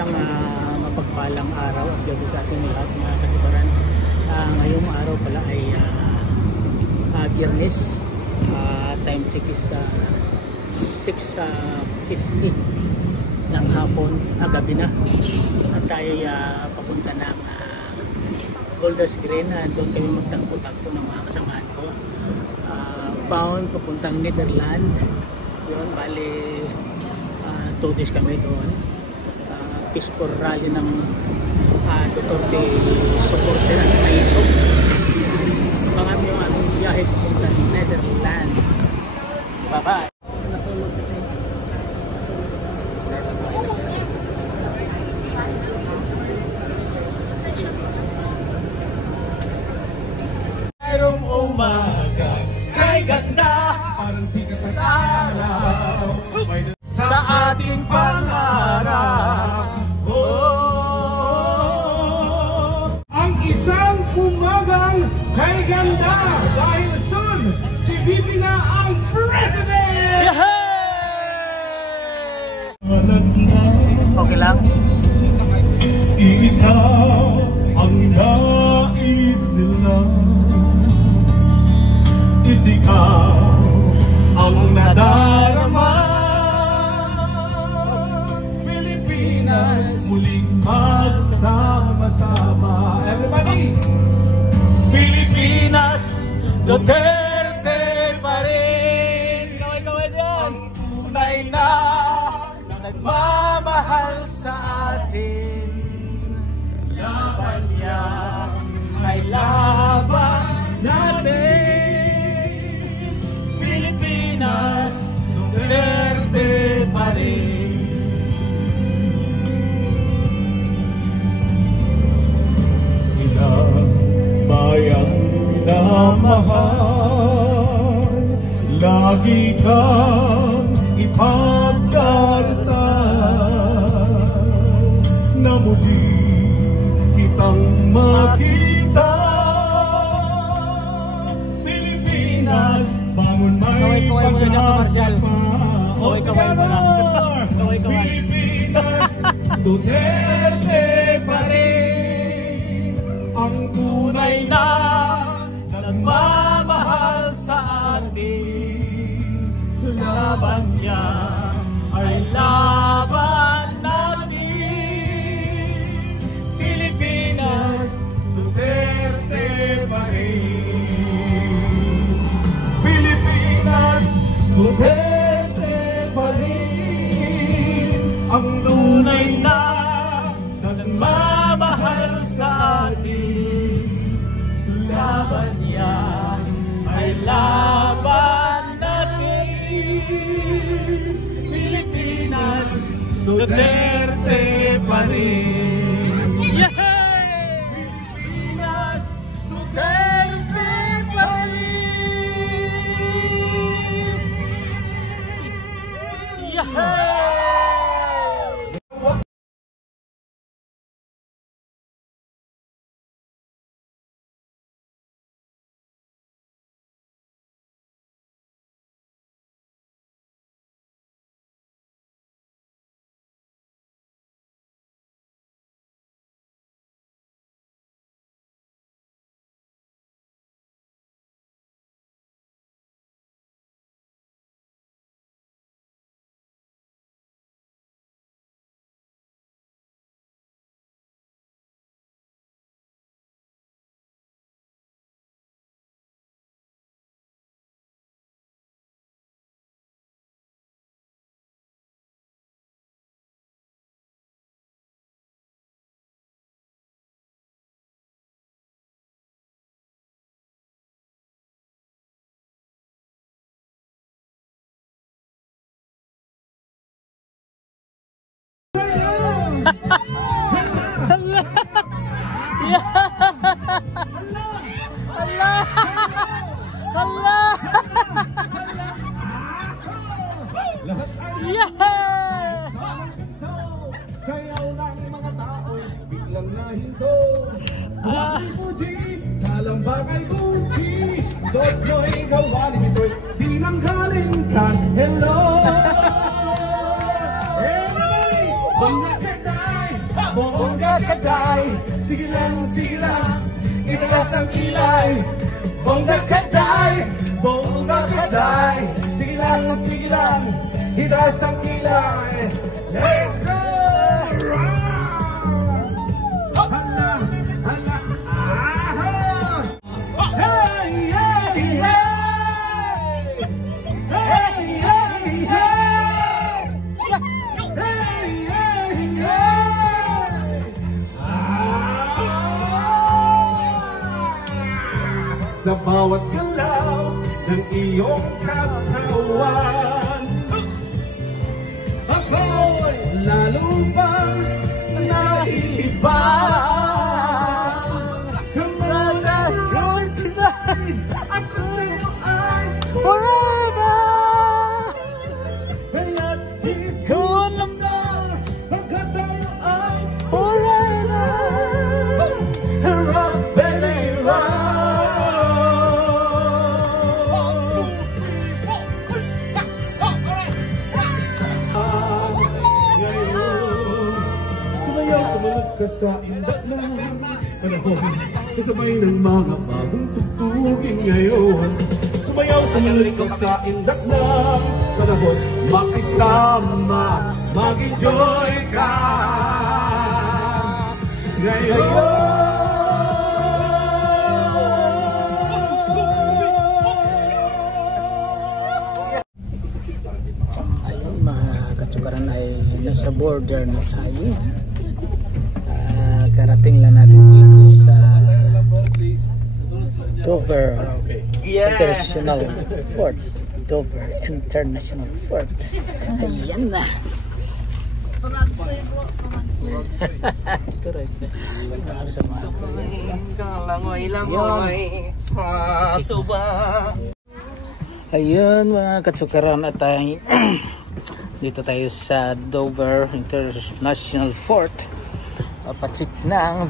Isang mapagpalang araw at gabi sa ating lahat mga katibaran. Ngayong araw pala ay Biyernes. Time check is 6:50 ng hapon, gabi na. At tayo papunta ng Golders Green. Doon kami magtagpo-tagpo ng mga kasamahan ko. Bound papuntang Netherlands. Yun, bali 2 days kami doon. Peace for rally ng Duterte supporter at kayo. Abangan mo yung aming biyahe papuntang Netherlands. Bye-bye. Mayroong umaga kay ganda parang sikat ng araw sa ating pangarap. Ang isang umagang kay ganda dahil soon si Bibi na ang president! Okay lang? Isa ang nais nila, ikaw ang nadarama. Pilipinas muling magsama-sama. Everybody! Pilipinas, Duterte pa rin. Kaway-kaway diyan. Tunay na nagmamahal sa atin. Laban niya ay laban natin. Pilipinas, Duterte pa rin. Ilang bayang minamahal, lagi kang ipagdarasal na muli kitang makita. Pilipinas, bangon may Kaway-kaway mo na. Kaway-kaway. Pilipinas, Duterte pa rin ang tunay na nagmamahal sa atin. Laban niya ay laban natin. Pilipinas, Duterte pa rin. Pilipinas, Duterte pa rin ang tunay na nagmamahal sa atin. Laban niya ay laban natin. Pilipinas, Duterte pa rin. Pilipinas, Duterte pa rin. Sayaw ng mga tao'y biglang nahinto. Buhay Fuji, salang bagay Gucci. Suot mo'y gawa ni Mito'y di nang galing ka. Hello! Everybody! Pag nakatay, bongga kaday. Sige lang, itaas ang kilay. Bongga kaday, sige lang, itaas ang kilay. Let's go! Hala, hala, aha! Hey, hey, hey! Hey, hey, hey! Hey, hey, hey! Sa bawat galaw ng iyong katawan, ako'y lalo bang naiiba. Kamala joy tonight, ako sa'yo ay forever. Kaya't di ko alam na hanggang tayo ay forever. Rock, baby, rock. Ka sa indas na panahon, kasabay ng mga bagong tugtugin ngayon. Sumayaw ka sa indas na panahon, makisama, mag-enjoy ka ngayon. Ayun, mga katsukaran ay nasa border na tayo. Karating lang natin dito sa Dover International Fort. Dover International Fort. Ayan na. Ito rin. Ayun, mga katsukaran, at dito tayo sa Dover International Fort. Pacheck ng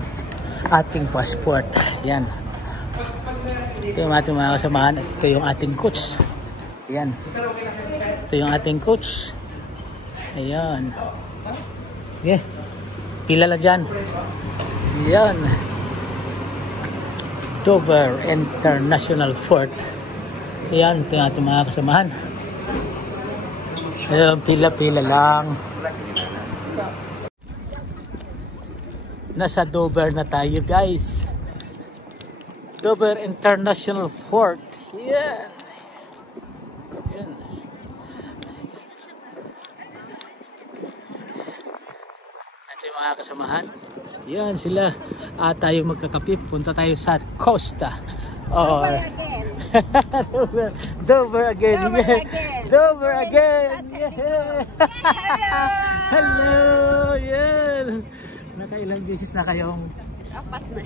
ating passport. Yan. Ito yung ating mga kasamahan. Ito yung ating coach. Yan. Ito yung ating coach. Ayan. Okay. Pila lang dyan. Yan. Dover International Fort. Ayan. Ito yung ating mga kasamahan. Ayan. Pila-pila lang. Nasa Dover na tayo, guys. Dover International Fort. Yeah. Yan. Ito yung mga kasamahan. Yan sila. Tayo magkakape. Punta tayo sa Costa. Or Dover again. Dover again. Yeah. Hello. Yan. Nakailang beses na kayong? 4 na.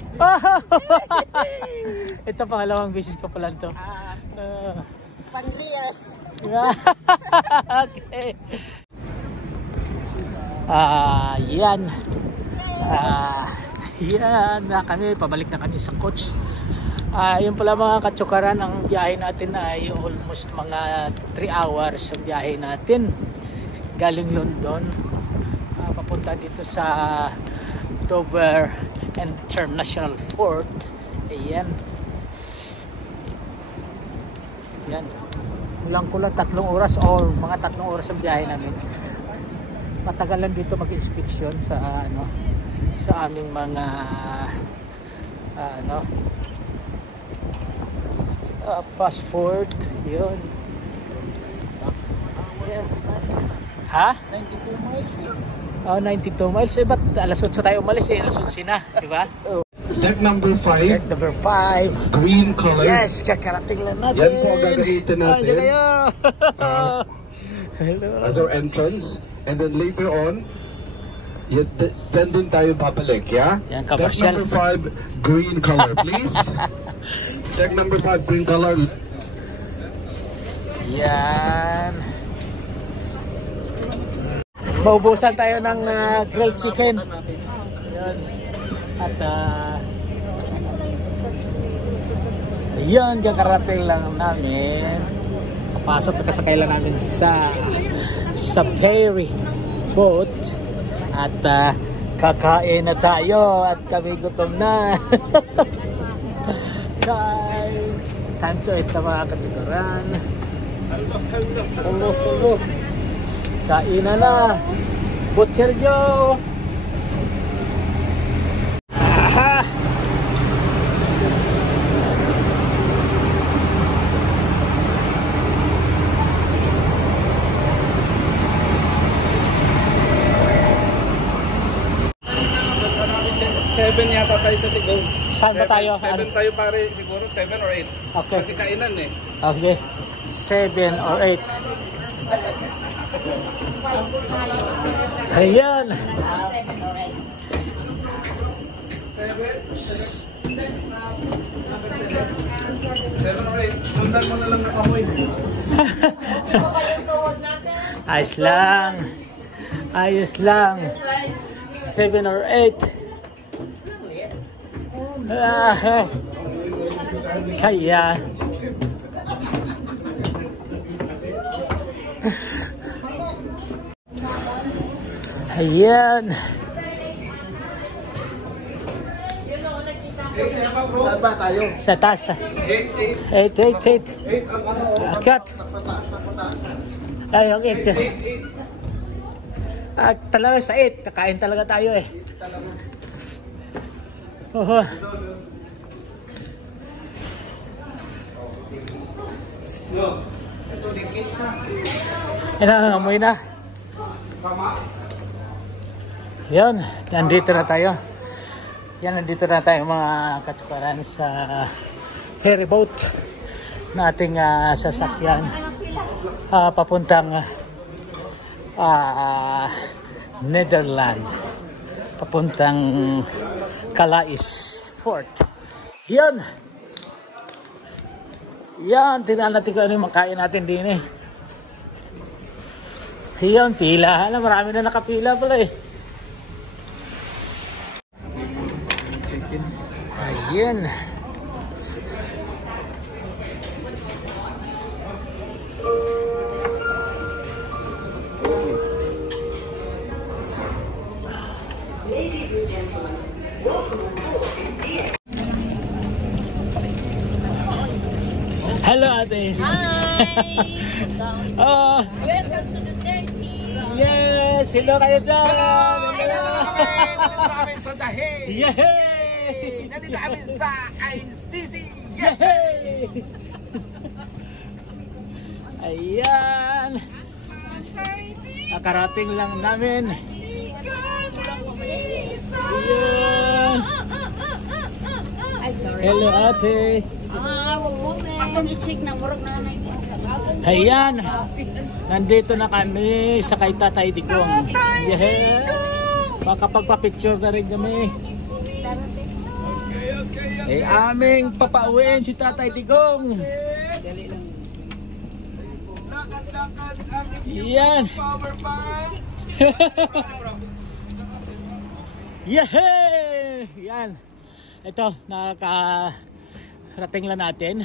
Ito pangalawang beses ko pala ito. Pang years. Okay. Yan. Yan na kami. Pabalik na kami sa coach. Yun pala mga katsukaran, ang biyahe natin ay almost mga 3 hours ang biyahe natin. Galing London. Papunta dito sa Dover International Fort. Ayan. Yan. Kulang-kulang 3 oras or mga 3 oras ang biyahe namin. Matagal lang dito mag-inspection sa sa aming mga passport. Yun. Yan. Ha? 92 miles eh. 92 miles. Ba't alas 8 tayo umalis eh? Alas 11 na, diba? Deck number 5. Deck number 5. Green color. Yes, kakarating lang natin. Yan po ang gagamitin natin. Diyan kayo. Hello. As our entrance. And then later on, dyan din tayo babalik, yeah? Yan, Deck commercial. number 5, green color, please. Deck number 5, green color. Yan. Maubusan tayo ng grilled chicken. Yan. At yan, kakarating lang namin. Papasok na kasakay lang namin sa ferry boat. At Kakain na tayo at kami gutom na. Time to eat mga katsukuran. Hello. Kain na. Butcheryo. Aha. Seven yata tayo tatigaw. Saan ba tayo? 7 tayo pare, siguro 7 or 8. Okay. Kasi kainan eh. Okay. 7 or 8. Ayan. 7 or 8. Sundan mo na lang ng amoy. Ayos lang. 7 or 8. Kaya ayan. Saan ba tayo? Sa taas na. 8. 8 ang ano. Akat. Ay, ang 8. At talaga sa 8. Kakain talaga tayo eh. Oho. Amoy na. Yan, nandito na tayo. Nandito na tayo mga katsukaran sa ferry boat na ating sasakyan papuntang Netherlands, papuntang Calais Fort. Yan, tingnan natin kung ano yung makain natin din eh. Yan, pila. Marami na nakapila pala eh. Ayan. Hello, ate. Hi! Oh, Welcome to the Turkey! yes! Hello kayo dyan! Hello kami sa Dahe. Yay! Nandito kami sa ICC. Yay! Ayan! Nakarating lang namin. Ayan! Ay, sorry. Hello, ate! Wag mo na. Akong i-check na murag na na. Ayan! Nandito na kami sa kay Tatay Digong. Yeah! Makapagpa-picture na rin kami. Eh, aming papauwiin si Tatay Digong. Yan! Yehey! Yan! Ito, nakarating lang natin.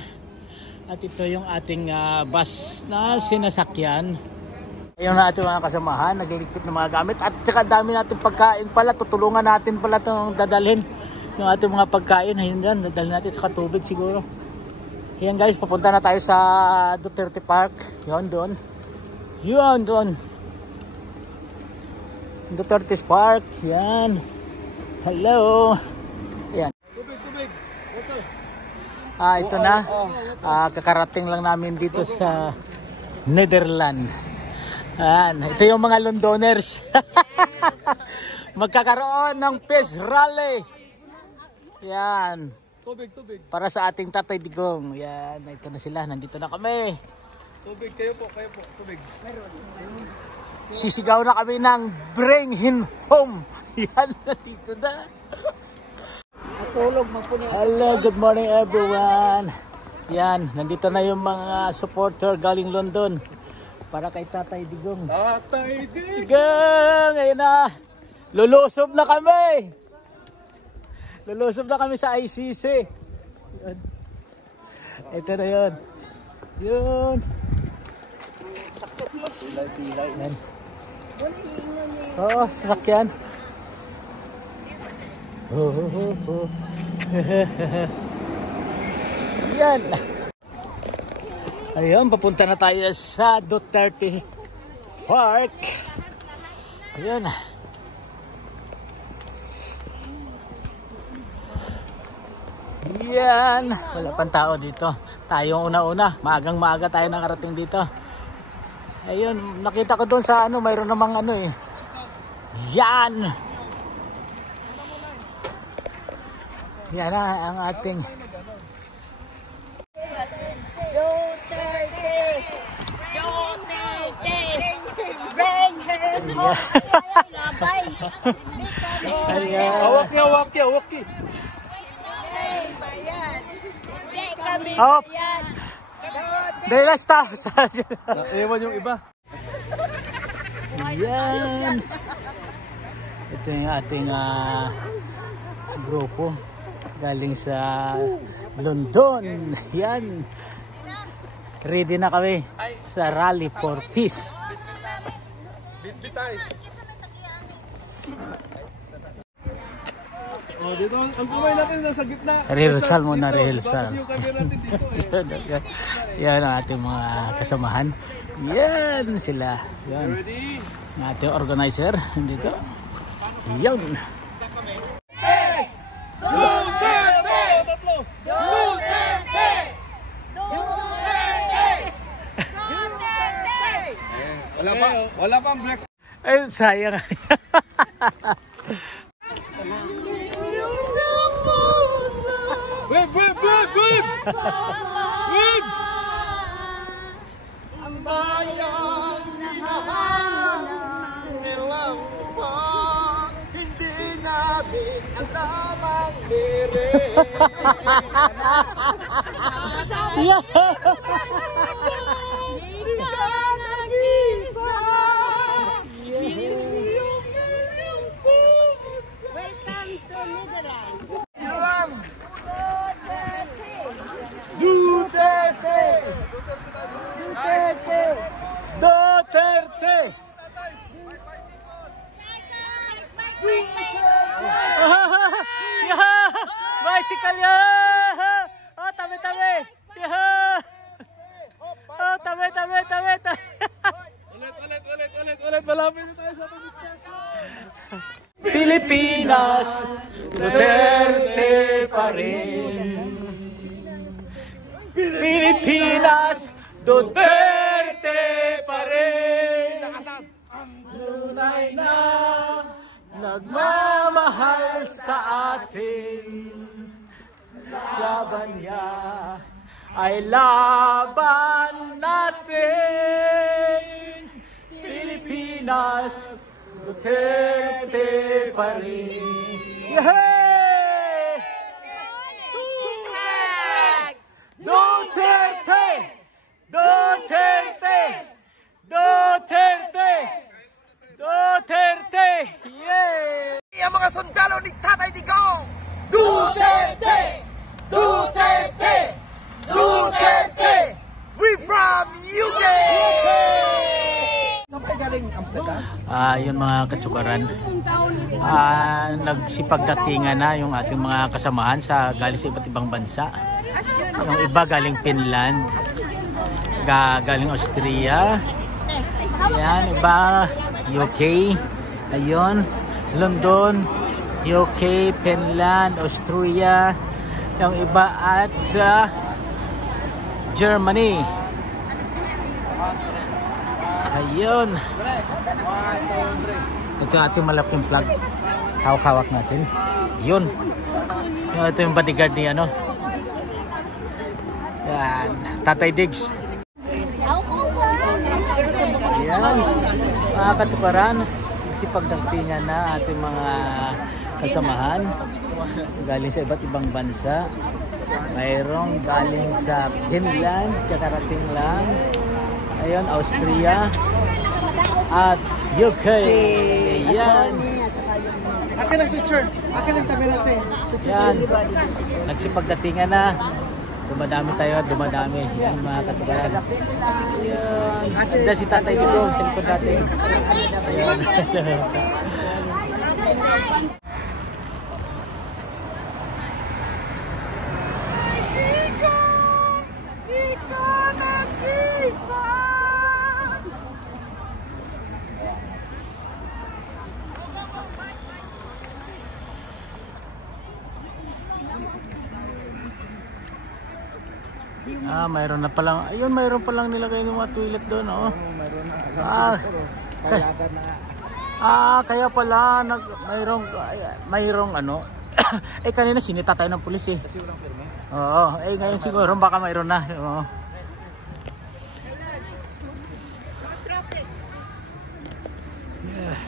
At ito yung ating bus na sinasakyan. Yung natin mga kasamahan, nagliligpit ng mga gamit. At saka dami natin pagkain pala. Tutulungan natin pala itong dadalhin. Yung ating mga pagkain. Ayun dyan, dadalhin natin saka tubig siguro. Ayan guys, papunta na tayo sa Duterte Park. Yun doon. Yun doon. Duterte Park. Yan. Hello. Ayan. Ito na. Kakarating lang namin dito sa Netherlands. Ayan. Ito yung mga Londoners. Magkakaroon ng peace rally. Yan. Tubig. Para sa ating Tatay Digong. Yan. Ito na sila. Nandito na kami. Tubig, kayo po. Tubig. Sisigaw na kami ng bring him home. Yan. Nandito na. Hello, good morning everyone. Yan, nandito na yung mga supporter galing London para kay Tatay Digong. Tatay Digong! Digong! Ayun na. Lulusob na kami. Lulusob na kami sa ICC. Yun. Ito na yun. Yun. Yan. Oo, sasakyan. Yan. Ayun, papunta na tayo sa Duterte Park. Ayun. Yan. Wala pang tao dito. Tayo una-una. Maagang-maaga tayo nakarating dito. Ayun, nakita ko doon sa ano, mayroon namang ano eh. Yan. Yan na ang ating Awak niya. Oh. Dahil last stop. Ewan yung iba. Yan. Ito yung ating grupo galing sa London. Yan. Ready na kami sa Rally for Peace. Oh, dito ang kamay natin nasa gitna. Rehearsal muna, rehearsal. Tapos yung camera natin dito eh. Yan ang ating mga kasamahan. Yan sila. Yan. Ready? Ang ating organizer dito. Yan. Duterte! Tatlo! Duterte! Wala pang black. Ay, sayang. Wave! Ang bayan Nilang pa, hindi namin alam ang mere. Yeah. Welcome to Netherlands. Duterte! Duterte! Yeah! Bicycle yan! Oh, tabi! Yeah! Oh, tabi! Ulit. Malapit na tayo sa tumitas. Pilipinas, Duterte pa rin. Pilipinas, Duterte pa rin. Ang tunay na nagmamahal sa atin. Laban niya ay laban natin. Pilipinas, Duterte pa rin. Yay! Duterte! Yay! Ang mga sundalo ni Tatay Digong! Duterte! We from UK! Saan kayo galing Amsterdam? Yun mga katsukaran, nagsipagdatingan na yung ating mga kasamahan sa galing sa iba't ibang bansa. Yung iba galing Finland, galing Austria, yan, iba UK, ayun, London, UK, Finland, Austria, yung iba at sa Germany. Ayun. Ito ating malaking flag. Hawak-hawak natin. Yun. Ito yung bodyguard ni ano. Yan. Tatay Diggs. Yan. Mga katsukaran, nagsipagdatingan na ating mga kasamahan. Galing sa iba't ibang bansa. Mayroong galing sa Finland, kakarating lang. Ayun, Austria at UK. Yan. Akin ang picture. Akin ang tabi natin. Yan. Nagsipagdatingan na. Dumadami tayo. Yan mga katsukaran. Yan. Anda si Tatay Digong sa likod natin. Ayun. Mayroon na palang, ayun, mayroon palang nilagay ng mga toilet doon, oh. Mayroon na. Kaya pala mayroong ano. Kanina sinita tayo ng pulis eh. Kasi walang pirma. Oo, ngayon siguro baka mayroon na. Oo. Traffic. Yeah.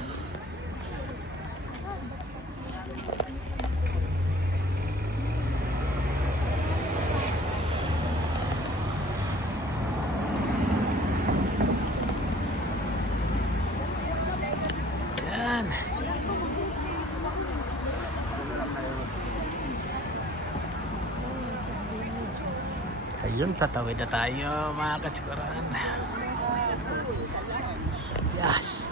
Yan. Ayun, tatawid na tayo mga katsikuran. Yes.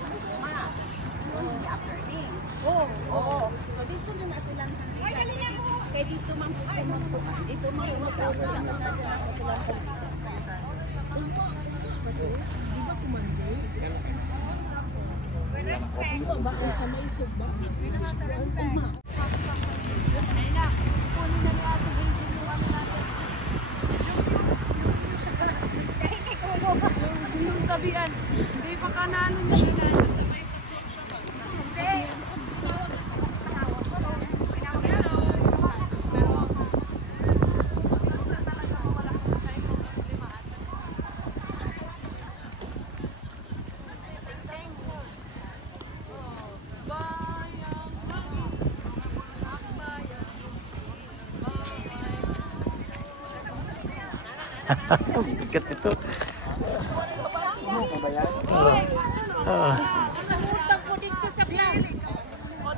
Oo. So dito na silang kaya dito man dito man yung tabian. Hindi pa ka na ano niya. Bigat ito.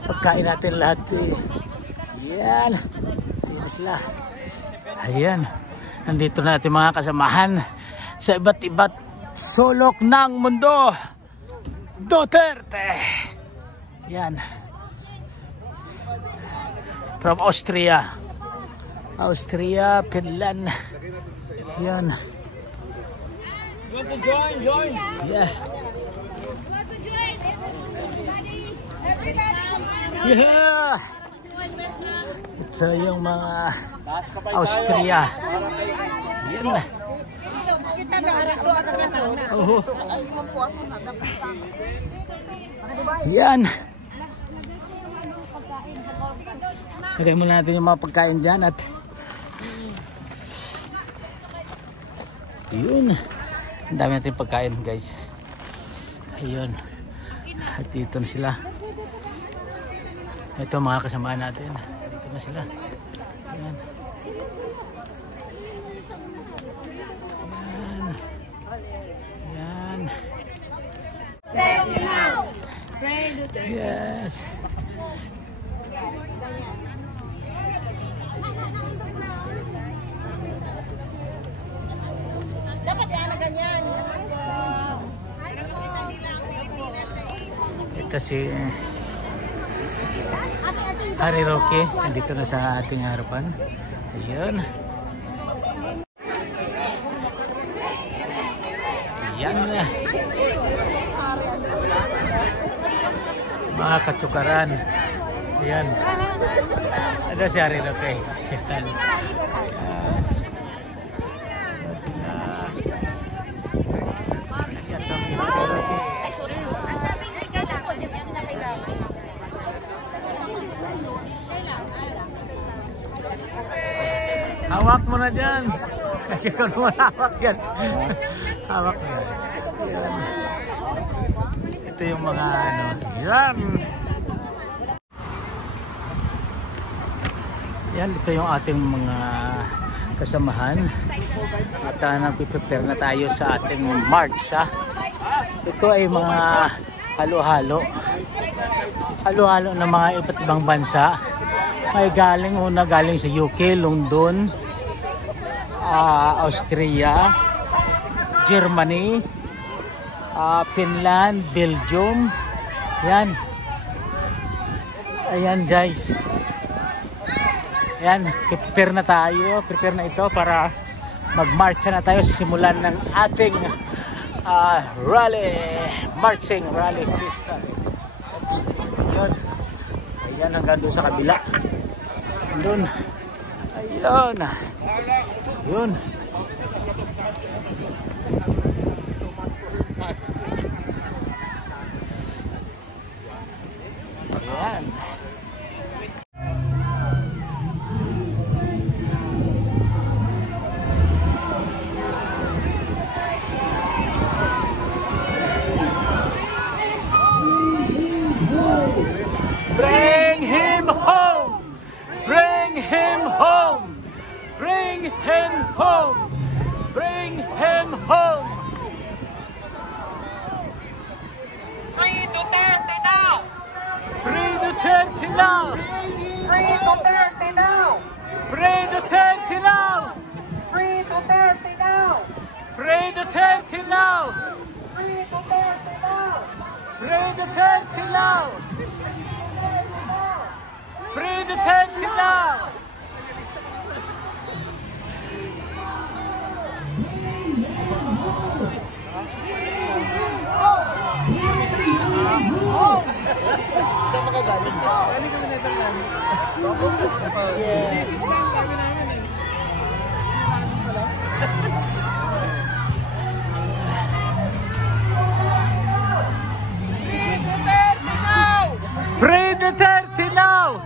Pagkain natin lahat eh. Yan. Ayan sila. Ayan. Nandito na natin mga kasamahan sa iba't sulok ng mundo. Duterte. Yan. From Austria. Finland. Yan. You want to join? Join! Yeah. Yeah. Ito yung mga Austria. Yan. Kita na rito at rito. Yan. Lagay muna natin yung mga pagkain dyan at yun. Ang dami natin pagkain guys. Ayun. At dito na sila. Ito mga kasamaan natin. Dito na sila. Ayan. Ayan. Yes. Dapat yan na ganyan. Ito si Harry Roque. Nandito na sa ating harapan. Ayun. Yan na. Mga katsukaran. Ayan. Ano si Harry Roque? Ayan. Hawak mo na dyan. Ikaw naman hawak dyan. Hawak mo yan. Yan. Ito yung mga ano. Yan. Yan. Ito yung ating mga kasamahan. At nagpiprepare na tayo sa ating march. Ito ay mga halo-halo. Halo-halo ng mga iba't ibang bansa. May galing sa UK, London, Austria, Germany, Finland, Belgium. Yan. Ayan guys. Ayan, prepare na tayo. Prepare na ito para mag-march na tayo. Simulan ng ating rally. Marching rally. Ayan. Ayan hanggang doon sa kabila. Doon. Ayun. Yun. Ayan. Bring him home! Bring him home! Bring him home! Bring him home! Free Duterte now! Free Duterte now! Free Duterte now! Free Duterte now! Free Duterte now! Free Duterte now! Free Duterte now! Free Duterte now! Free Duterte now! Free Duterte now!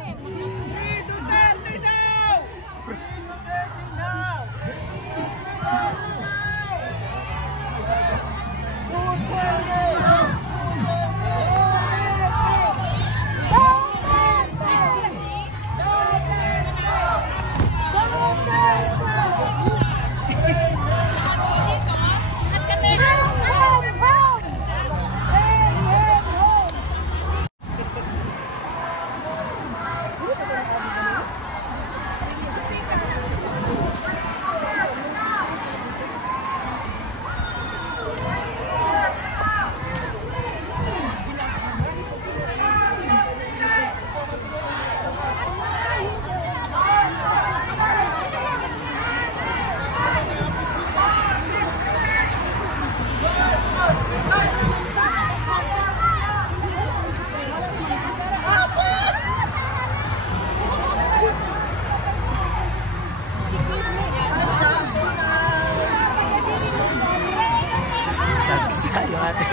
Nagsayo ating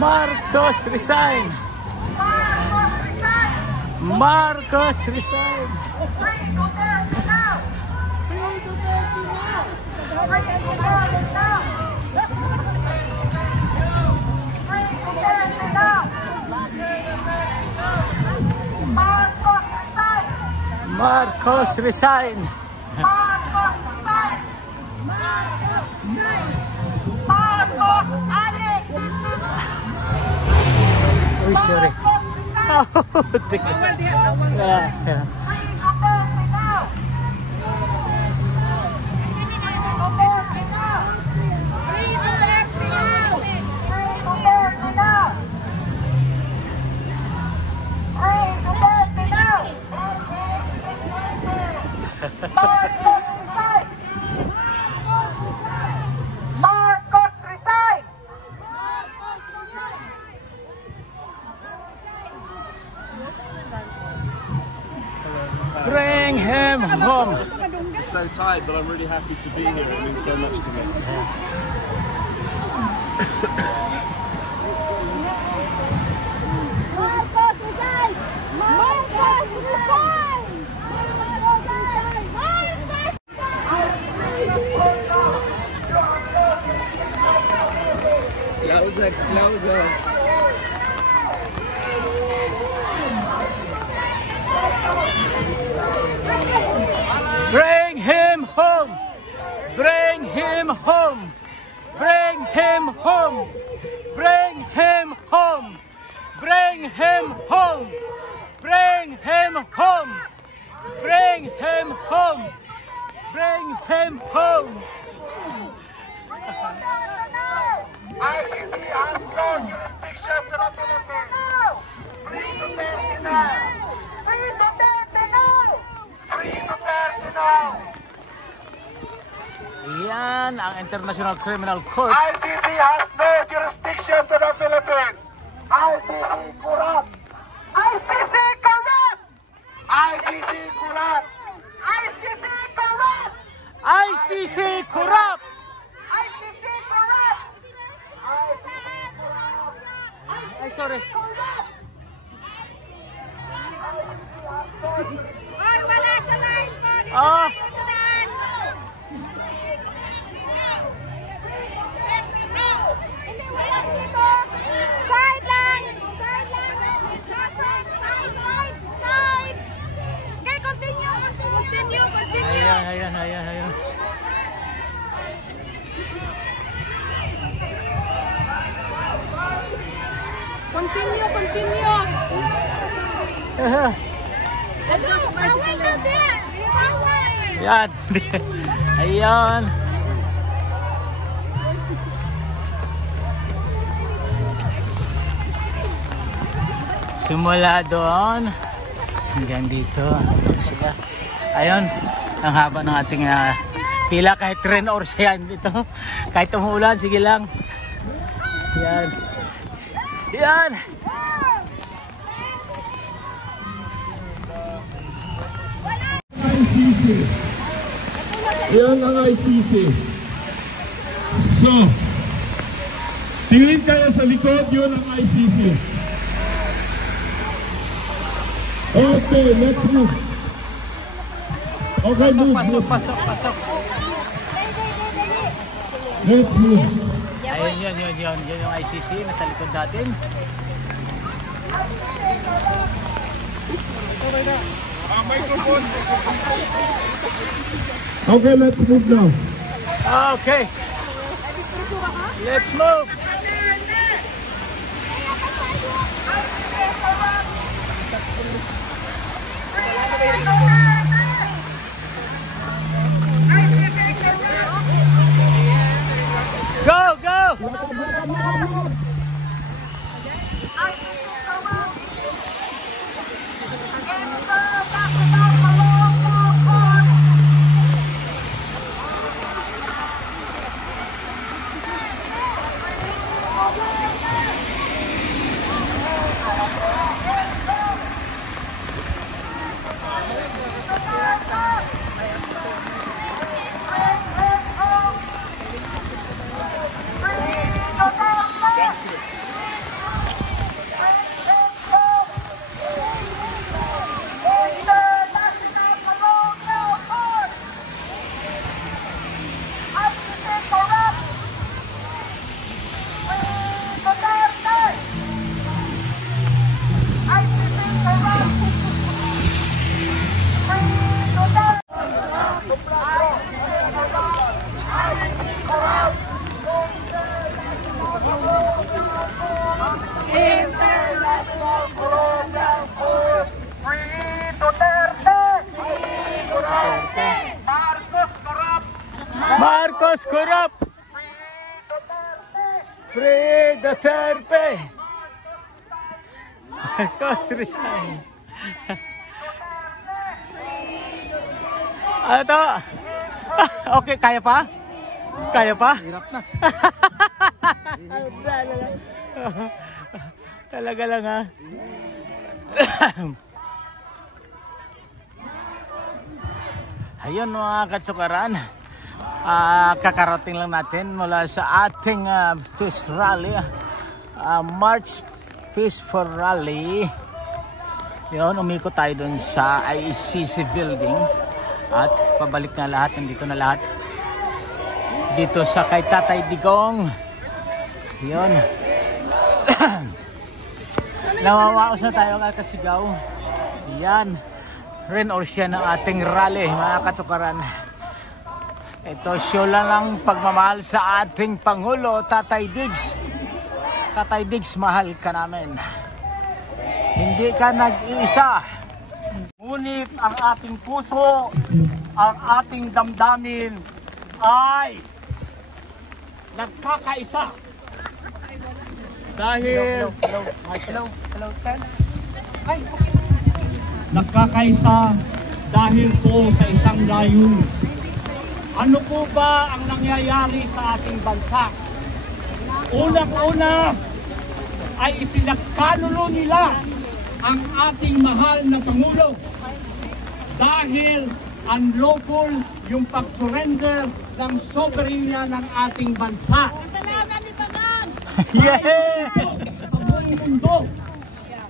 Marcos resign! Marcos resign! Marcos resign! Uy, sorry. Yeah. Marcos resign! Bring him home! I'm so tired, but I'm really happy to be here. It means so much to me. Marcos resign! Marcos resign! Marcos! Bring him home! Bring him home! Bring him home! Bring him home! Bring him home! Bring him home! Bring him home! Bring him home! ICC has no jurisdiction in the Philippines. Free Duterte now! Yan ang International Criminal Court. ICC has no jurisdiction to the Philippines. ICC corrupt. ICC corrupt. ICC corrupt. ICC corrupt. ICC corrupt! ICC corrupt. Ay, sorry. Or wala sa line ko. Dito Ah. tayo sa daan. No. Hindi, wala dito. Side lang. Side lang. Side. Side. Okay, continue. Continue. Ayan. Continue. Ano? Bawal na din. Bawal. Yan. Ayan. Simula doon hanggang dito. Sila. Ayun. Ang haba ng ating pila kahit 3 hours yan dito. Kahit umuulan, sige lang. Yan. Yan. ICC. Yan ang ICC. So, tingin kayo sa likod, yun ang ICC. Okay, let's move. Okay, move. Pasok. Let's move. Ayun, yun. Yan yung ICC nasa likod natin. Okay, let's move now. Okay. Let's move. Go! Marcos corrupt! Free Duterte! Marcos resign! Ano to? Okay, kaya pa? Kaya pa? Hirap na. Talaga lang ha. Ayun mga katsukaran. Kakarating lang natin mula sa ating fish rally. March Fish for Rally. Yun, umikot tayo dun sa ICC building. At pabalik na lahat. Nandito na lahat. Dito sa kay Tatay Digong. Yun. Nawawaos na tayo kasigaw. Yan. Rain or shine ng ating rally mga katsukaran. Ito show lang pagmamahal sa ating Pangulo, Tatay Diggs. Tatay Diggs, mahal ka namin. Hindi ka nag-iisa. Ngunit ang ating puso, ang ating damdamin ay nagkakaisa. Dahil nagkakaisa dahil po sa isang layunin. Ano po ba ang nangyayari sa ating bansa? Unang-una ay ipinagkanulo nila ang ating mahal na Pangulo dahil unlawful yung pag-surrender ng soberenya ng ating bansa. Kasalanan ni Pagan! Sa buong mundo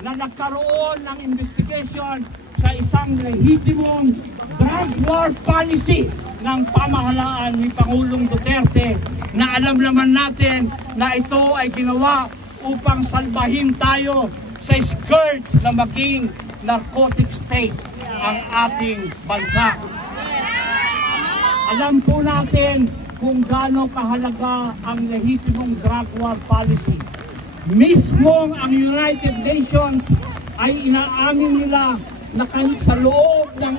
na nagkaroon ng investigation sa isang lehitimong drug war policy ng pamahalaan ni Pangulong Duterte na alam naman natin na ito ay ginawa upang salbahin tayo sa skirts na maging narcotic state ang ating bansa. Alam po natin kung gaano kahalaga ang lehitimong drug war policy. Mismong ang United Nations ay inaamin nila na sa loob ng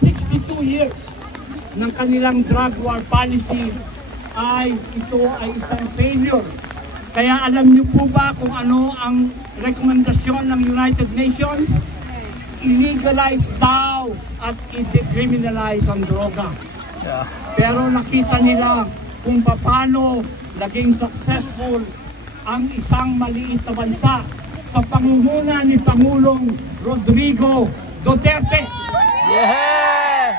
62 years ng kanilang drug war policy ay ito ay isang failure. Kaya alam niyo po ba kung ano ang rekomendasyon ng United Nations? I-legalize daw at i-decriminalize ang droga. Pero nakita nila kung paano naging successful ang isang maliit na bansa sa pangunguna ni Pangulong Rodrigo Duterte. Yes!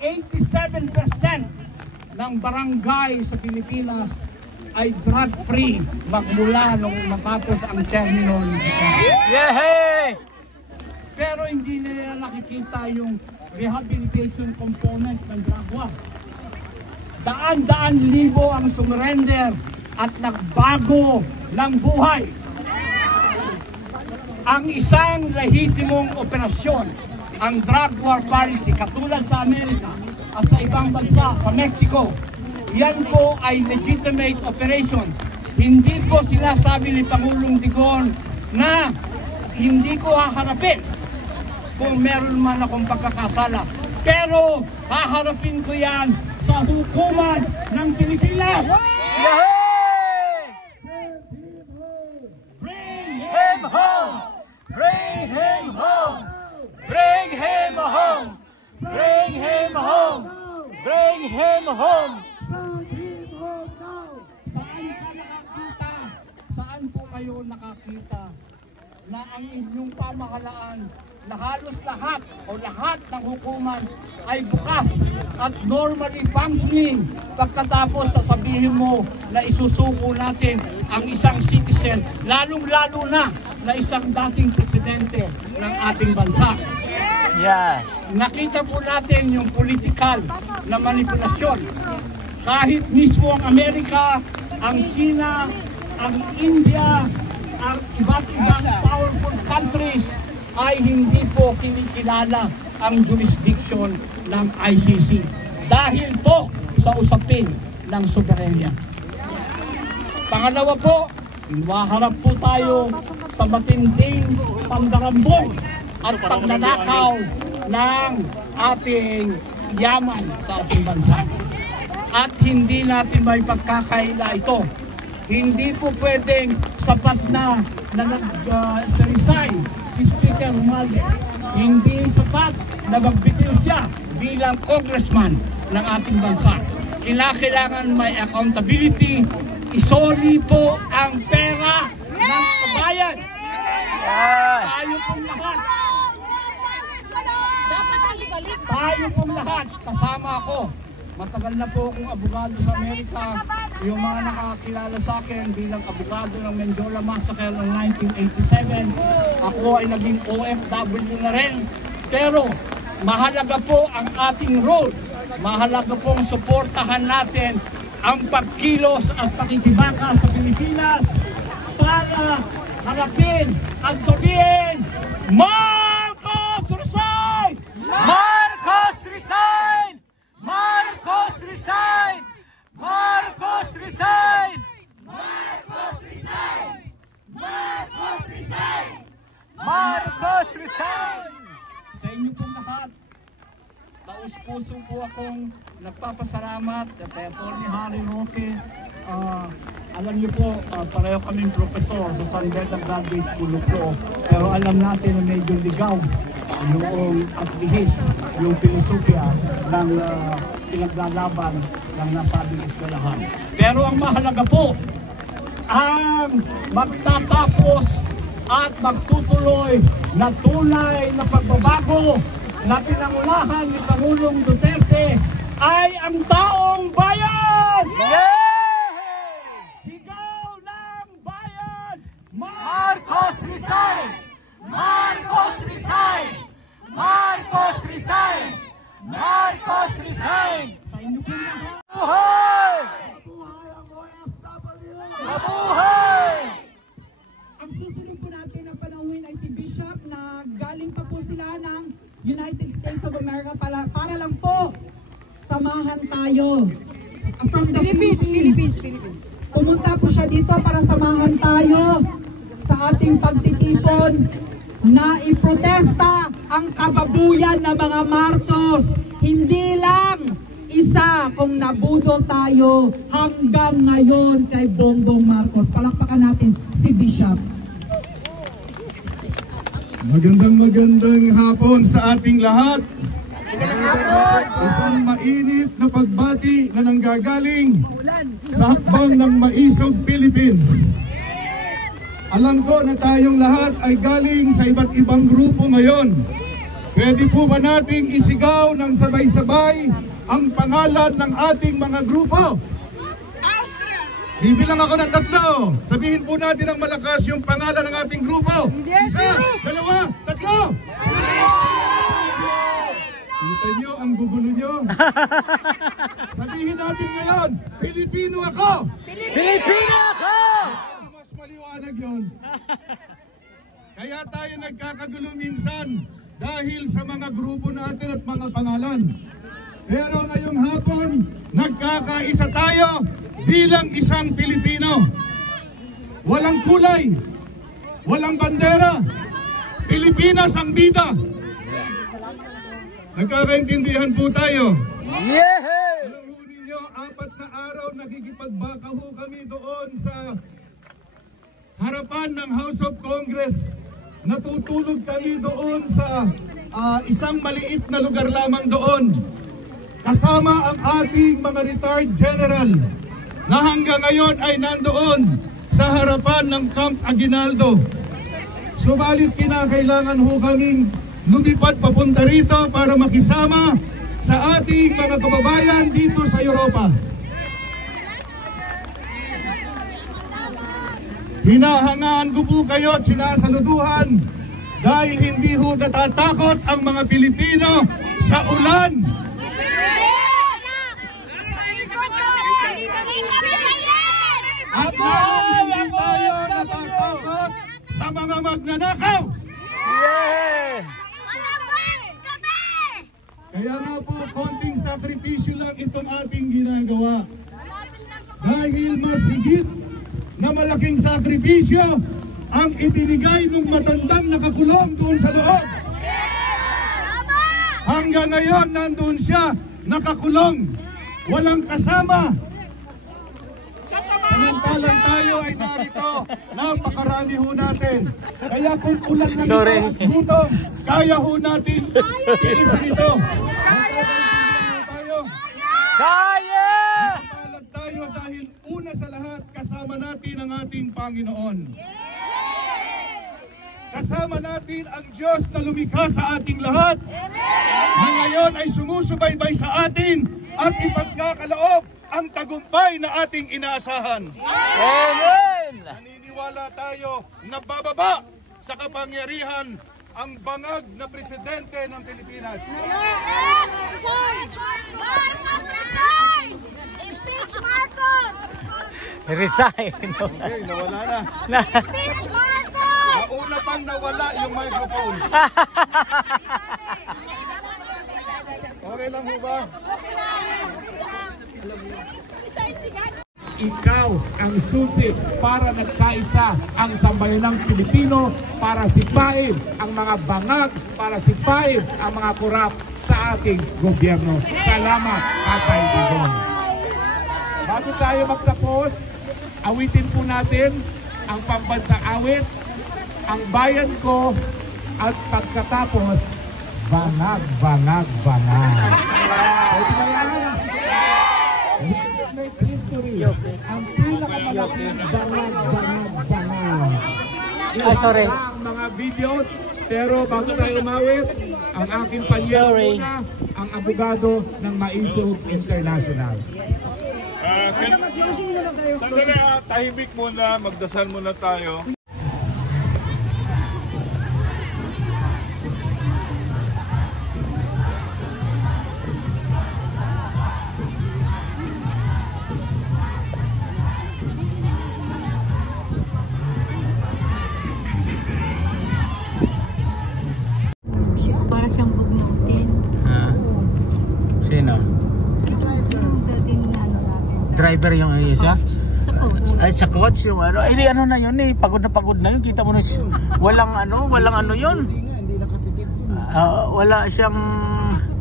87% ng barangay sa Pilipinas ay drug-free magmula nung matapos ang termino ni Duterte. Yehey! Pero hindi nila nakikita yung rehabilitation component ng drug war. Daan-daan libo ang sumurrender at nagbago ng buhay. Ang isang lehitimong operasyon, ang drug war policy, katulad sa Amerika at sa ibang bansa, sa Mexico, yan po ay legitimate operation. Hindi ko sinasabi ni Pangulong Digong na hindi ko haharapin kung meron man akong pagkakasala. Pero haharapin ko yan sa hukuman ng Pilipinas. Bring him home! Bring him home! Bring him home! Bring him home! Bring him home! Saan po kayo nakakita na ang inyong pamahalaan na halos lahat o lahat ng hukuman ay bukas at normally functioning pagkatapos sasabihin mo na isusuko natin ang isang citizen, lalong-lalo na isang dating presidente ng ating bansa. Yes! Nakita po natin yung political na manipulasyon. Kahit mismo ang Amerika, ang China, ang India, ang iba't ibang powerful countries ay hindi po kinikilala ang jurisdiction ng ICC dahil po sa usapin ng soberenya. Pangalawa po, iwaharap po tayo sa matinding pandarambong at pagnanakaw ng ating yaman sa ating bansa. At hindi natin may pagkakaila ito. Hindi po pwedeng sapat na nag-resign si Speaker Romualdez. Hindi sapat na magbitiw siya bilang congressman ng ating bansa. Kailangan may accountability. Isoli po ang pera ng kabayan. Tayo pong lahat. Tayo pong lahat. Kasama ako. Matagal na po akong abogado sa Amerika. Yung mga nakakilala sa akin bilang abogado ng Menjola Massacre noong 1987. Ako ay naging OFW na rin. Pero mahalaga po ang ating role. Mahalaga pong suportahan natin ang pagkilos at pakikibaka sa Pilipinas para harapin at sabihin, Marcos resign! Marcos resign! Marcos resign! Marcos resign! Marcos resign! Marcos resign! Marcos resign! Sa inyo pong lahat, taus-puso po akong nagpapasalamat kay Atty. Harry Roque. Alam niyo po, pareho kaming profesor sa San Beda Graduate School of Law. Pero alam natin na medyo ligaw yung aglihis, yung filosofya ng pinaglalaban ng nasabing eskwelahan. Pero ang mahalaga po, ang magtatapos at magtutuloy na tunay na pagbabago na pinangunahan ni Pangulong Duterte ay ang taong bayan! Sigaw ng bayan! Marcos resign! Marcos resign! Marcos resign! Marcos resign! Sa inyo po yan. Mabuhay! Mabuhay! Ang susunod po natin na panahon ay si Bishop na galing pa po sila ng United States of America para lang po samahan tayo. From the Philippines. Pumunta po siya dito para samahan tayo sa ating pagtitipon na iprotesta ang kababuyan ng mga Marcos. Hindi lang isa kung nabudol tayo hanggang ngayon kay Bongbong Marcos. Palakpakan natin si Bishop. Magandang hapon sa ating lahat. Isang mainit na pagbati na nanggagaling sa hakbang ng Maisog Philippines. Alam ko na tayong lahat ay galing sa iba't ibang grupo ngayon. Pwede po ba nating isigaw ng sabay-sabay ang pangalan ng ating mga grupo? Bibilang ako ng 3. Sabihin po natin ang malakas yung pangalan ng ating grupo. 1, 2, 3. Kita nyo ang gugulo nyo. Sabihin natin ngayon, Pilipino ako! Pilipino ako! Mas maliwanag yun. Kaya tayo nagkakagulo minsan dahil sa mga grupo natin at mga pangalan. Pero ngayong hapon, nagkakaisa tayo bilang isang Pilipino. Walang kulay, walang bandera, Pilipinas ang bida. Nagkakaintindihan po tayo. Alam po ninyo, 4 na araw nakikipagbaka ho kami doon sa harapan ng House of Congress. Natutulog kami doon sa isang maliit na lugar lamang doon. Kasama ang ating mga retired general na hanggang ngayon ay nandoon sa harapan ng Camp Aguinaldo. Subalit kinakailangan ho kaming lumipad papunta rito para makisama sa ating mga kababayan dito sa Europa. Hinahangaan ko po kayo at sinasaluduhan dahil hindi ho natatakot ang mga Pilipino sa ulan. At hindi tayo natatakot sa mga magnanakaw. Kaya nga po, konting sakripisyo lang itong ating ginagawa. Dahil mas higit na malaking sakripisyo ang ibinigay ng matandang nakakulong doon sa loob. Hanggang ngayon, nandun siya, nakakulong, walang kasama. Samantalang tayo ay narito, napakarami ho natin. Kaya kung ulan lang ito at gutom, kaya ho natin tiisin ito. Kaya! Nakapalag tayo dahil una sa lahat, kasama natin ang ating Panginoon. Kasama natin ang Diyos na lumikha sa ating lahat. Na ngayon ay sumusubaybay sa atin at ipagkakaloob ang tagumpay na ating inaasahan. Amen! Naniniwala tayo na bababa sa kapangyarihan ang bangag na presidente ng Pilipinas. Marcos! Resign! Impeach Marcos! Resign! Okay, nawala na. Impeach Marcos! Nauna pang nawala yung microphone. Okay lang ho ba? Ikaw ang susi para nagkaisa ang sambayanang Pilipino, para sipain ang mga bangag, para sipain ang mga kurap sa ating gobyerno. Salamat, Tatay Digong. Bago tayo magtapos, awitin po natin ang pambansang awit, Ang Bayan Ko, at pagkatapos Bangag, bangag, bangag. Make history. Ang pinakamalaking bangag, bangag, bangag. Ah, sorry. Ang mga videos, pero bago tayo umawit, ang aking panyero Sorry. muna, ang abogado ng Maisog International. Sandali, tahimik muna, magdasal muna tayo. Para siyang bugnutin. Ah, sino? Yung dating ano natin. Driver yung isa? Sa coach. Ay, sa coach yung ano. Ay, di, ano na yun eh. Pagod na yun. Kita mo na siya. Walang ano yun. Wala siyang...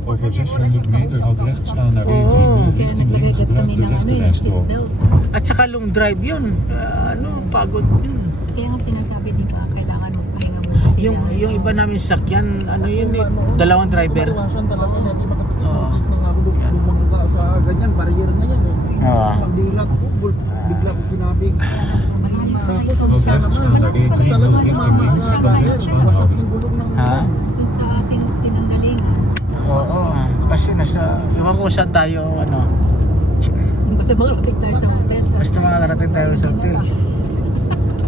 Over 600 meter houd rechts aan naar Oo. E10. Kaya naglagay agad kami ng ano yung seatbelt. At saka long drive yun. Pagod yun. Kaya nga sinasabi di ba, kailangan magpahinga muna sila. Yung iba namin sakyan, ano yun eh. Dalawang driver. Iwasan talaga na, di makapikit Oo. ng ako bumangga sa ganyan, barrier na yan eh. Oo. Pagdilat ko, bigla ko kinabig. Tapos ang Houd isa rechts naman, aan naar E10. talagang Richting tumama links na en dan barrier, rechts aan wasak houden. yung gulong ng Ha? van. Doon sa ating pinanggalingan. Oo. Kasi nasa... Iwan ko saan tayo, ano. Basta makarating tayo sa hotel. Basta makakarating tayo sa hotel.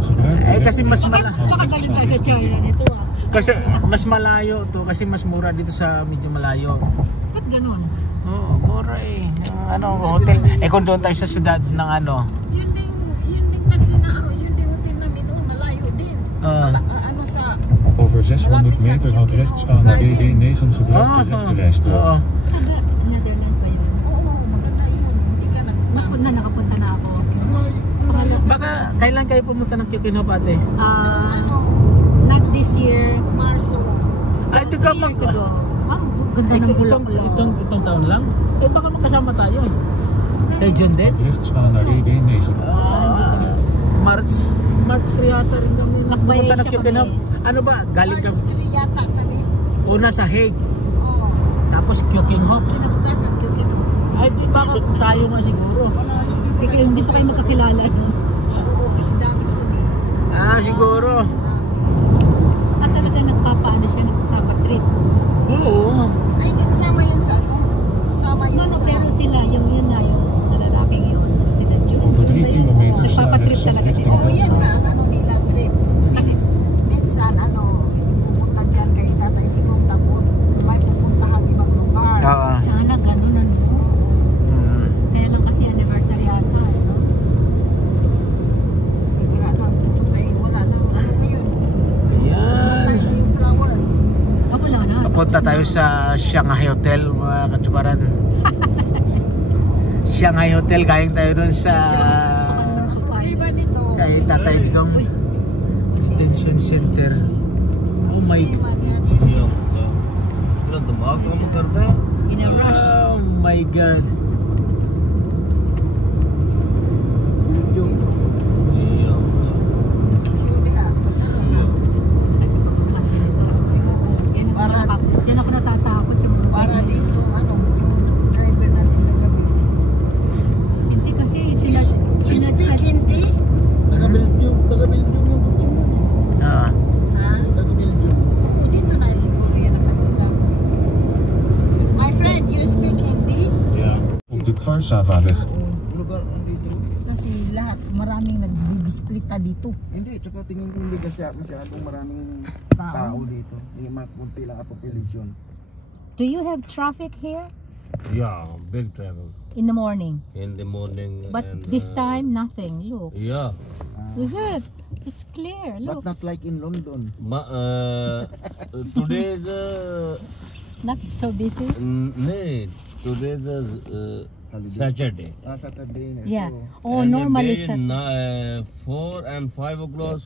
Gebruik de Kasi mas Makagaling tayo sa China nito ah. Kasi mas malayo to. Kasi mas mura dito sa medyo malayo. Ba't ganun? Oo, mura eh. Yung ano, hotel. Kung doon tayo sa syudad ng ano. Yun ding taxi na ako, yun ding hotel namin noon, malayo din. Ano sa Over 600 meter houd rechts aan naar E9. Gebruik de rechterrijstrook. Oo. Sa Netherlands ba yun? oo, maganda yun. Hindi ka Nakapunta na ako. Baka kailan kayo pumunta ng Kikinop, ate? Not this year. Marso. Ay, di ka 2 years ago. Ang ganda ng bulaklak. Itong taon lang? Eh, baka magkasama tayo. Kay John din? Houd rechts aan naar E9. March yata rin kami. Lakbay Pumunta ng siya Kikinop. kami. Ano ba? Galing ka March 3 yata kami. una sa Hague. Oo. Tapos Kikinop. Kinabukasan ko kinuha. Ay, di baka tayo nga siguro. Hindi pa kayo magkakilala. Oo, kasi dami yun eh. Siguro. At talaga nagpapaano siya, nagpapatrip. Oo. Ay, hindi kasama yun sa ano. Kasama yun No, sa... pero sila, yun na, yung malalaking yun. Sila June. Over 3 kilometer sla Nagpapatrip rechts of talaga richting sila. Oo, yan nga, ang ano nila, trip. Kasi minsan, pupunta dyan kay Tatay Digong, tapos may pupuntahan ibang lugar. Oo. Sana ganun ano. Kaya lang kasi anniversary ata. Ano? Sigurado, pupunta wala na. Ano ngayon? Ayan. Tayo na yung flower. Wala na. Papunta tayo sa Shanghai Hotel, mga katsukaran. Shanghai Hotel, galing tayo dun sa Di ba nito? kay Tatay Digong Detention Center. Oh my Di ba yan? In a rush. Oh my God. Surely ha, pag ano, Diyan ako natatakot yung para dito, yung driver natin kagabi. Hindi kasi sila You speak Hindi? Taga-Belgium yung kutsi mo. Ah. Ha? Taga-Belgium. Oo, dito na siguro yan nakatira. My friend, you speak Hindi? Ja. Op de Varsava-weg. Lugar dito. Kasi lahat, maraming nagbibisklita dito. Hindi, tsaka tingin ko hindi kasi masyadong maraming tao dito. Yung mga kunti lang ang population. Do you have traffic here Yeah, big travel in the morning? in the morning. But and, this time nothing. Look. Yeah. Is it? It's clear. But Look. not like in London. Today the Not so busy. today the Saturday. Saturday na. Yeah. So, Oh, And normally day sa 4 and 5 o'clock.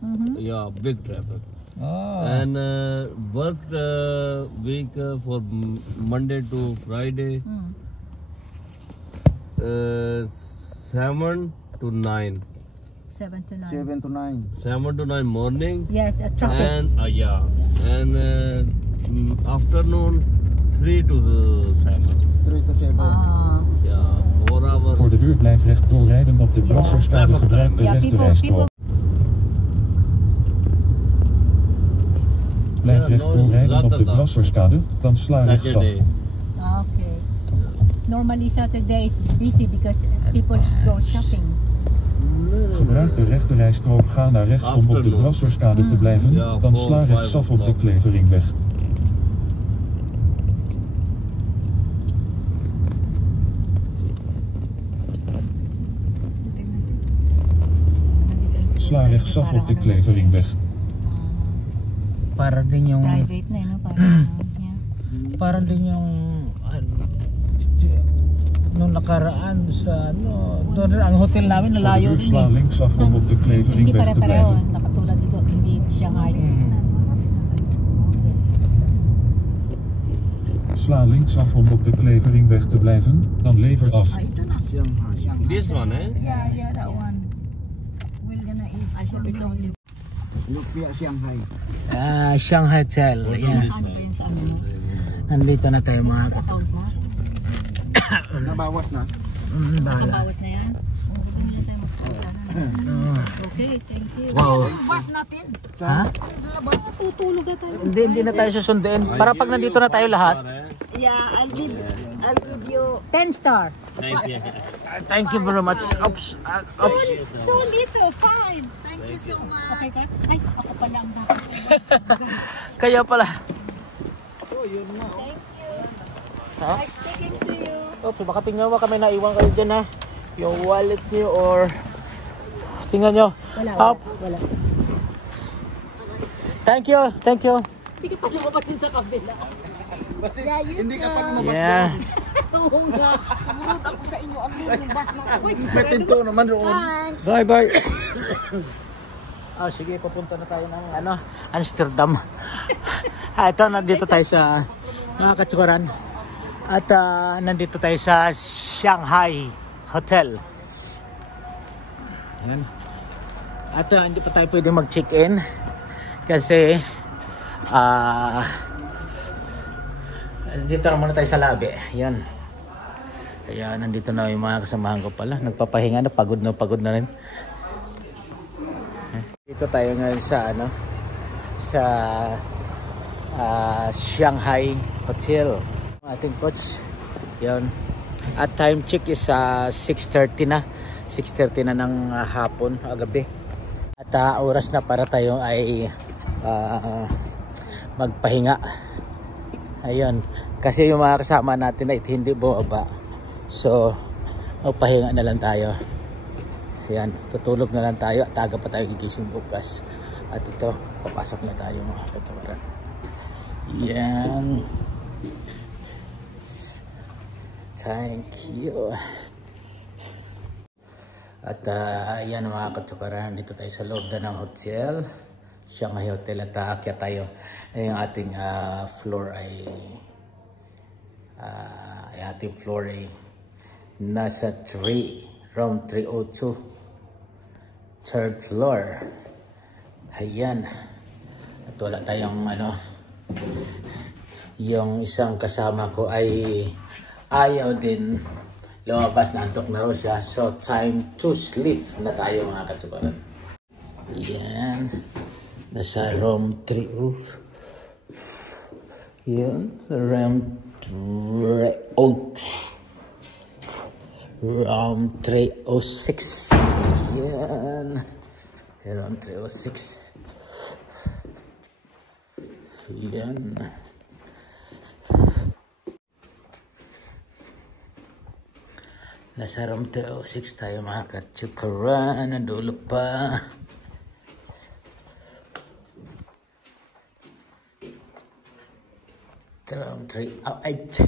Mhm. Yeah, big traffic. Oh. And work week for Monday to Friday. 7 to 9. 7 to 9. 7 to 9. 7 to 9 morning. Yes, a traffic. And and Afternoon 3 to 7. 3 to 7. Yeah, 4 hours. Voor de deur blijf recht doorrijden op de Brasserskade. Gebruik de rechterrijstrook. Blijf recht doorrijden op de Brasserskade, dan sla rechtsaf. Okay. Normally Saturday is busy because people go shopping. Gebruik de rechterrijstrook, ga naar rechts om op de Brasserskade te blijven, dan sla rechtsaf op de Kleveringweg. Sla rechtsaf op de Kleveringweg. Para din yung Private na, no? Parang, parang din yung nung nakaraan sa doon ang hotel namin nalayo din. Sla linksaf om op de Kleveringweg te blijven. Nakatulad dito, hindi Shanghai. Sla linksaf om op de Kleveringweg te blijven, dan lever af. This one, eh? Yeah, that one. We're gonna eat. I hope it's only Lupia Shanghai. Shanghai Hotel. Yeah. Nandito na tayo mga Nabawas na? Nakabawas na yan? Okay, thank you. Wow. Bus natin. Ha? Tutulog na tayo. Hindi na tayo susunduin. Para pag nandito na tayo lahat. Yeah, I'll give you 10 star. Thank you very much. Oops. So little, fine. Thank you so much. Okay ka? Ay, ako pala ang Kaya pala. Thank you. Ha? Nice speaking to you. Okay, baka tingnan mo kami naiwan kayo dyan ha. Yung wallet niyo or tingnan nyo. Wala. Thank you. Hindi ka pa lumabas yun sa kabila. Yeah, you Hindi ka pa lumabas. Yeah. Oo nga. Sumunod ako sa inyo. Ano yung bus natin? Petito naman roon. Thanks. Bye. Sige, pupunta na tayo ng Amsterdam. Ito, nandito tayo sa mga katsukaran. At nandito tayo sa Shanghai Hotel. Ayan. At hindi pa tayo pwede mag-check-in kasi dito na muna tayo sa lobby. Ayan. Kaya nandito na yung mga kasamahan ko pala. Nagpapahinga na, pagod na rin. Dito tayo ngayon sa sa Shanghai Hotel. Ating coach. Yan. At time check is 6:30 na. 6:30 na ng hapon, gabi. At oras na para tayo ay magpahinga. Ayun. Kasi yung mga kasama natin ay hindi bumaba. So, magpahinga na lang tayo. Ayan, tutulog na lang tayo at aga pa tayo gigising bukas. At ito, papasok na tayo mga katuwaran. Yan. Thank you. At yan mga katsukaran, dito tayo sa loob na ng hotel, Shanghai Hotel. At aakyat tayo. Yung ating floor ay nasa room 302, third floor. Ayan. At wala tayong yung isang kasama ko ay ayaw din lumabas, na antok na raw siya. So time to sleep na tayo mga katsukaran. Yan. Nasa room 302. Yan. Room 306. Yan. Room 306. Yan. Nasa room 306 tayo mga katsukaran. Nadulo pa. Room 308.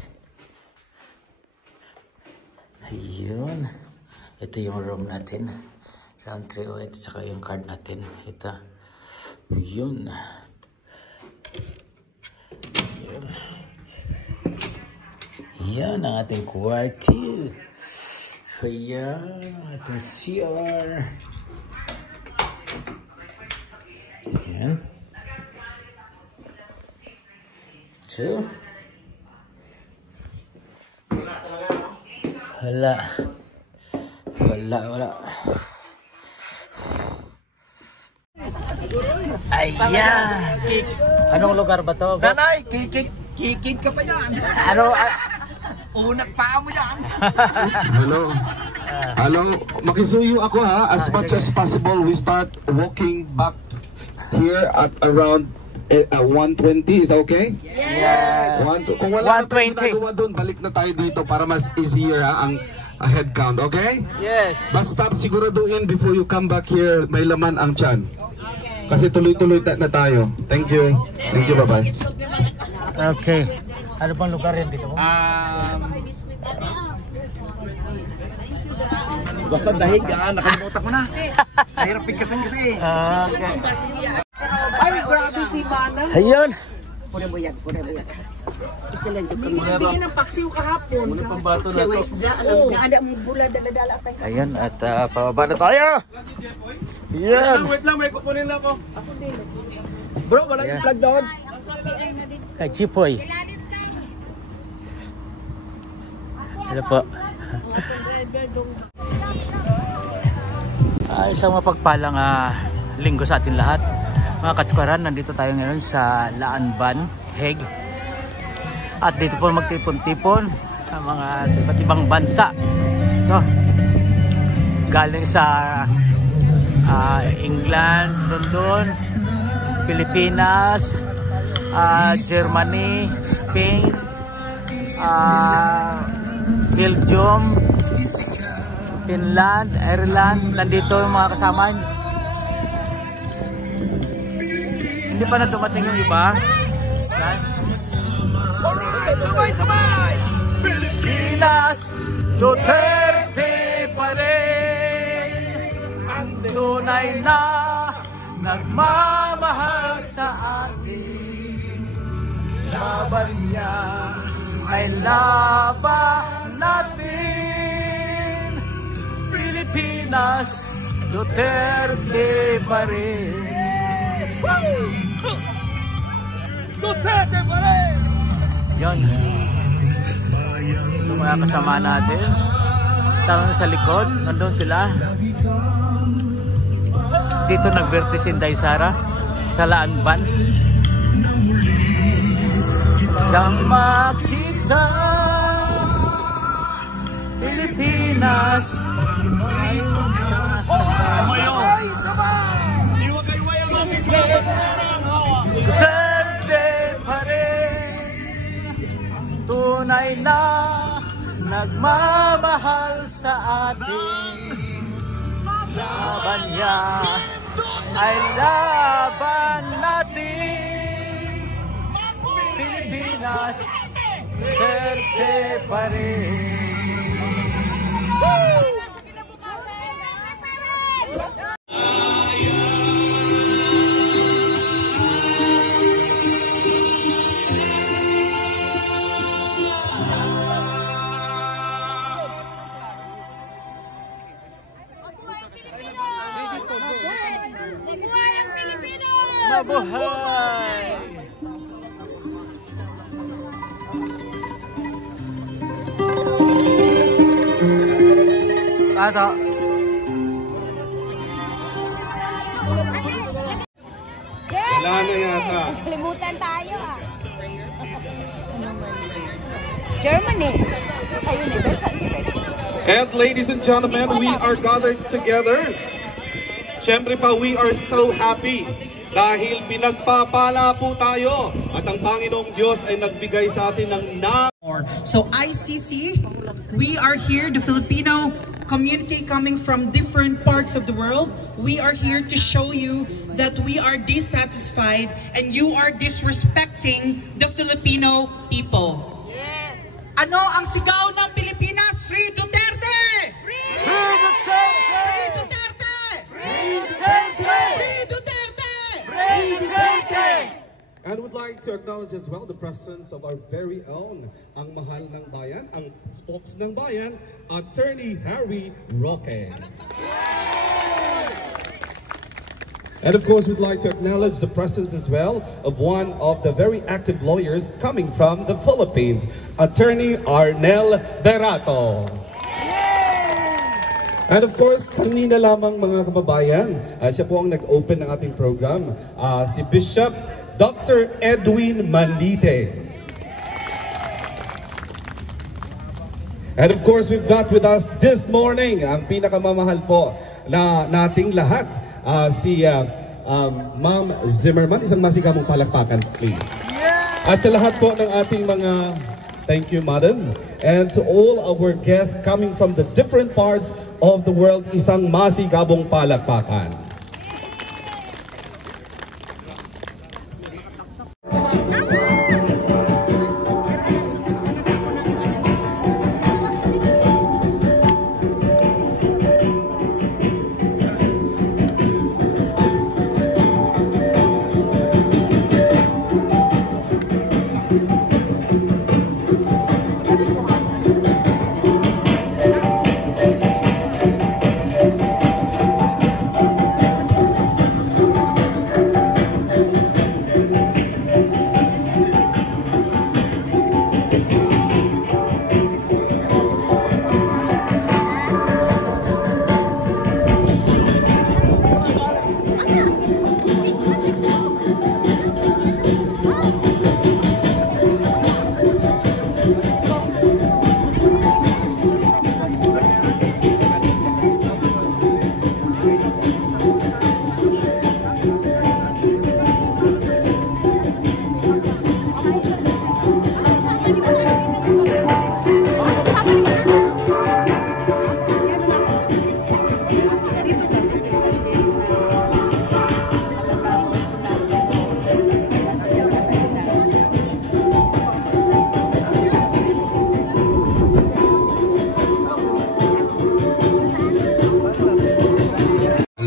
Ayun. Ito yung room natin. Room 308. Saka yung card natin. Ito. Ayun. Yan ang ating kwarto. Ayan, ating CR. Ayan. So, wala. Ayan. Anong lugar ba to? Nanay, kikik ka pa yan. Ano? Unang paa mo yan. Hello, makisuyo ako ha. As much as possible, we start walking back here at around 1:20. Is that okay? Yes. Kung wala 1:20. na tayo doon, balik na tayo dito para mas easier ang head count, okay? Yes. Basta siguraduhin before you come back here, may laman ang tiyan. Kasi tuloy-tuloy na tayo. Thank you. Thank you, bye-bye. Okay. Ano bang lugar yan dito? Basta dahig, nakalimutan ko na. Nahirap pigkasan kasi. Okay. Ay, grabe si Manang. Ayun. Pura-buyag. Bigyan ng paksiw kahapon. Siya may isda, alam na ada mong bula, dala-dala pa. Ayan, at pababa na tayo. Ayan. Wait lang, may kukunin lang ako. Bro, wala yung plug doon. Kay Chipoy. Hello po. Isang mapagpalang linggo sa atin lahat. Mga katsukaran, nandito tayo ngayon sa Laanban, Hague. At dito po magtipon-tipon ang mga sa iba't ibang bansa. Ito. Galing sa England, London, Pilipinas, Germany, Spain, Belgium, Finland, Ireland. Nandito yung mga kasama. Hindi pa na dumating yung iba. Pilipinas, Duterte pa rin ang tunay na nagmamahal sa atin. Laban niya ay laban natin. Pilipinas, Duterte pa rin. Duterte pa rin! Yun. Yung mga kasama natin. Tama sa likod. Nandun sila. Dito nag-birthday si Inday Sara sa Laanban. Dama kita Pilipinas. Duterte pa rin, tunay na nagmamahal sa atin. Laban niya ay laban natin. Pilipinas, Duterte pa rin. Mabuhay! Tato. Wala na yata. Kalimutan tayo Germany. And ladies and gentlemen, we are gathered together. Siyempre pa, we are so happy dahil pinagpapala po tayo at ang Panginoong Diyos ay nagbigay sa atin ng So ICC, we are here, the Filipino community coming from different parts of the world. We are here to show you that we are dissatisfied and you are disrespecting the Filipino people. Yes. Ano ang sigaw ng Pilipinas? Free Duterte! Free Duterte! Free Duterte! Free Duterte! Free Duterte! Free Duterte! And would like to acknowledge as well the presence of our very own, ang mahal ng bayan, ang spokes ng bayan, Attorney Harry Roque. And of course, we'd like to acknowledge the presence as well of one of the very active lawyers coming from the Philippines, Attorney Arnel Berato. And of course, kanina lamang mga kababayan, siya po ang nag-open ng ating program, si Bishop Dr. Edwin Manlite. And of course, we've got with us this morning ang pinakamamahal po na nating lahat, si Ma'am Zimmerman. Isang masikamong palakpakan, please. At sa lahat po ng ating mga, thank you, Madam. And to all our guests coming from the different parts of the world, isang masigabong palakpakan.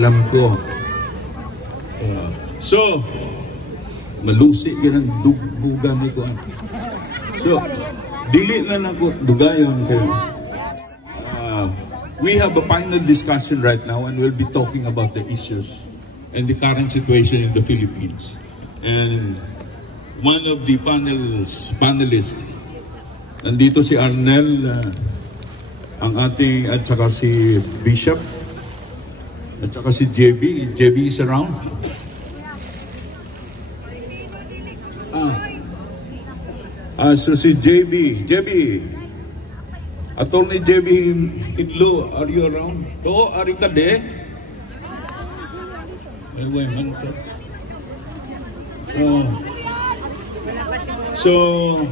Alam ko. So, malusi yan ang dugan ni ko. So, dili na ako dugayon kayo. We have a final discussion right now and we'll be talking about the issues and the current situation in the Philippines. And one of the panelists, nandito si Arnel, ang ating, at saka si Bishop, at saka si JB. JB is around. So si JB. Attorney JB Hidlo, are you around? To, ari ka de? Anyway, man to. So,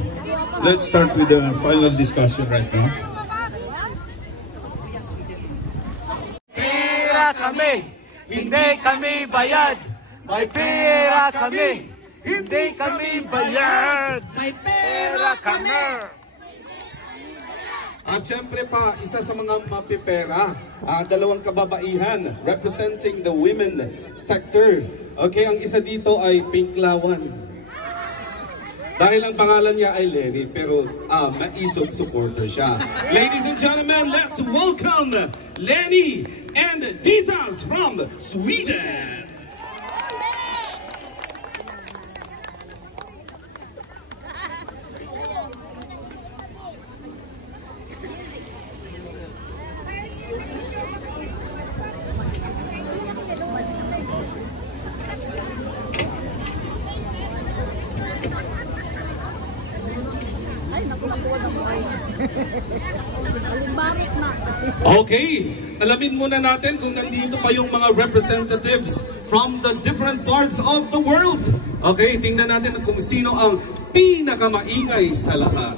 let's start with the final discussion right now. Kami, hindi kami bayad. May pera kami, hindi kami bayad. May pera kami. At syempre pa, isa sa mga mapipera, dalawang kababaihan representing the women sector. Okay, ang isa dito ay Pinklawan. Dahil ang pangalan niya ay Lenny, pero maisog supporter siya. Ladies and gentlemen, let's welcome Lenny and Ditas from Sweden. Okay, alamin muna natin kung nandito pa yung mga representatives from the different parts of the world. Okay, tingnan natin kung sino ang pinakamaingay sa lahat.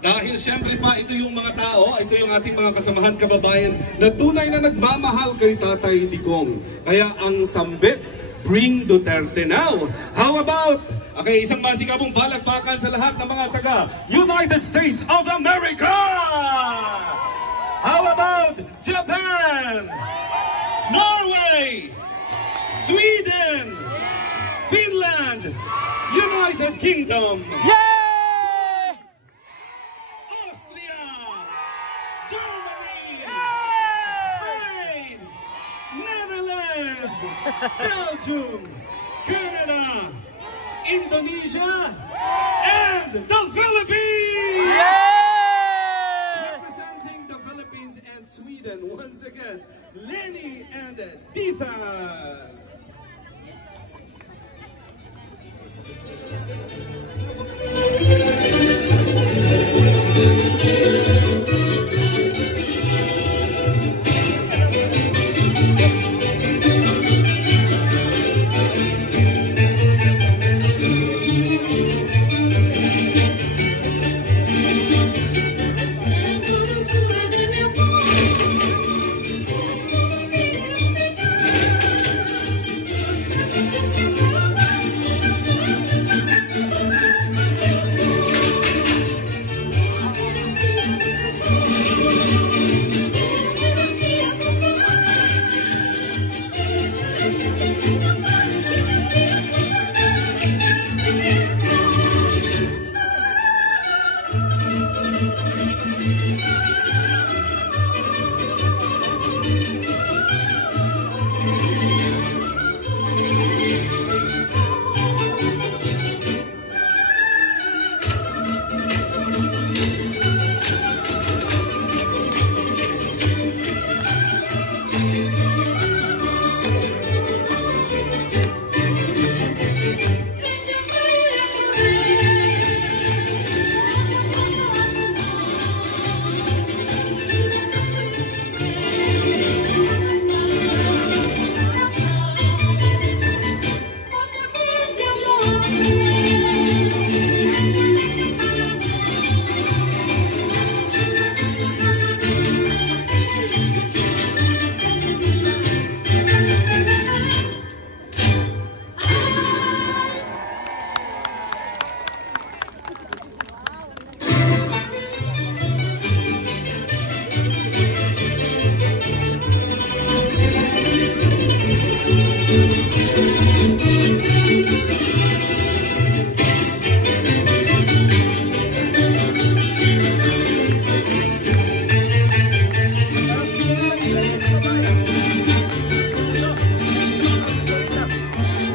Dahil siyempre pa, ito yung mga tao, ito yung ating mga kasamahan kababayan na tunay na nagmamahal kay Tatay Digong. Kaya ang sambit, bring Duterte now. How about, okay, isang masigabong balakpakan sa lahat ng mga taga United States of America! How about Japan, Norway, Sweden, Finland, United Kingdom, Yes! Austria, Germany, Spain, Netherlands, Belgium, Canada, Indonesia, and the Philippines! Representing the Philippines and Sweden, once again, Lenny and Dita.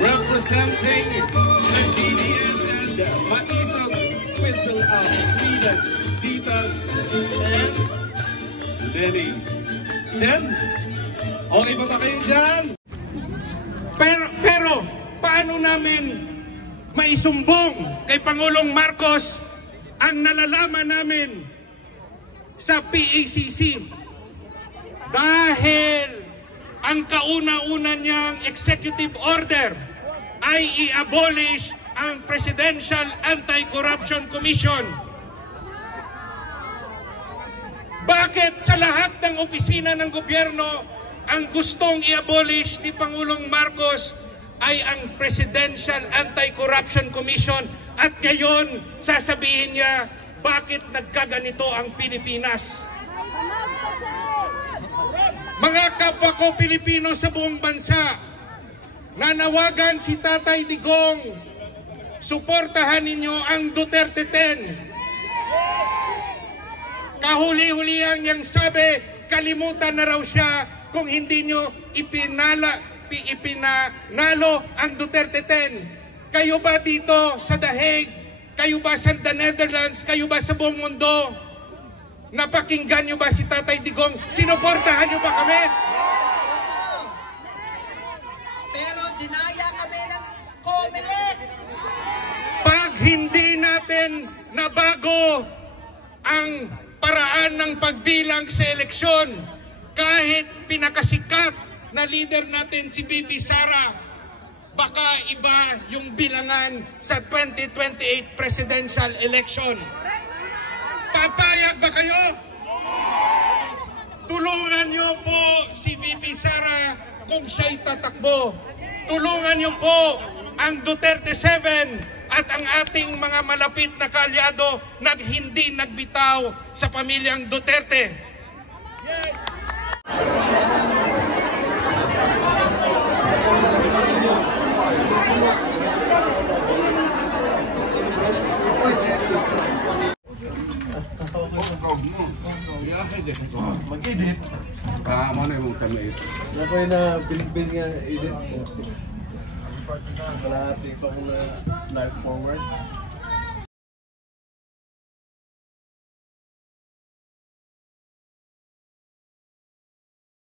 Representing the DDS and Matisa Switzel of Sweden, Dita and Lenny. Then, okay ba kayo dyan? Pero, paano namin maisumbong kay Pangulong Marcos ang nalalaman namin sa PACC? Dahil ang kauna-una niyang executive order ay i-abolish ang Presidential Anti-Corruption Commission. Bakit sa lahat ng opisina ng gobyerno ang gustong i-abolish ni Pangulong Marcos ay ang Presidential Anti-Corruption Commission at ngayon sasabihin niya bakit nagkaganito ang Pilipinas? Mga kapwa ko Pilipino sa buong bansa, nanawagan si Tatay Digong, suportahan ninyo ang Duterte 10. Kahuli-hulihan niyang sabi, kalimutan na raw siya kung hindi nyo ipinanalo ang Duterte 10. Kayo ba dito sa The Hague? Kayo ba sa the Netherlands? Kayo ba sa buong mundo? Napakinggan nyo ba si Tatay Digong? Sinuportahan nyo ba kami? Yes, pero dinaya kami ng COMELEC. Pag hindi natin nabago ang paraan ng pagbilang sa eleksyon, kahit pinakasikat na leader natin si Bibi Sara, baka iba yung bilangan sa 2028 presidential election. Papayag ba kayo? Tulungan niyo po si Bibi Sara kung siya'y tatakbo. Tulungan niyo po ang Duterte 7 at ang ating mga malapit na kaalyado na hindi nagbitaw sa pamilyang Duterte. Mag-edit. Mo na yung terminate. Yan ko yung na-bilbil nga edit. Kalahati pa ko na live forward.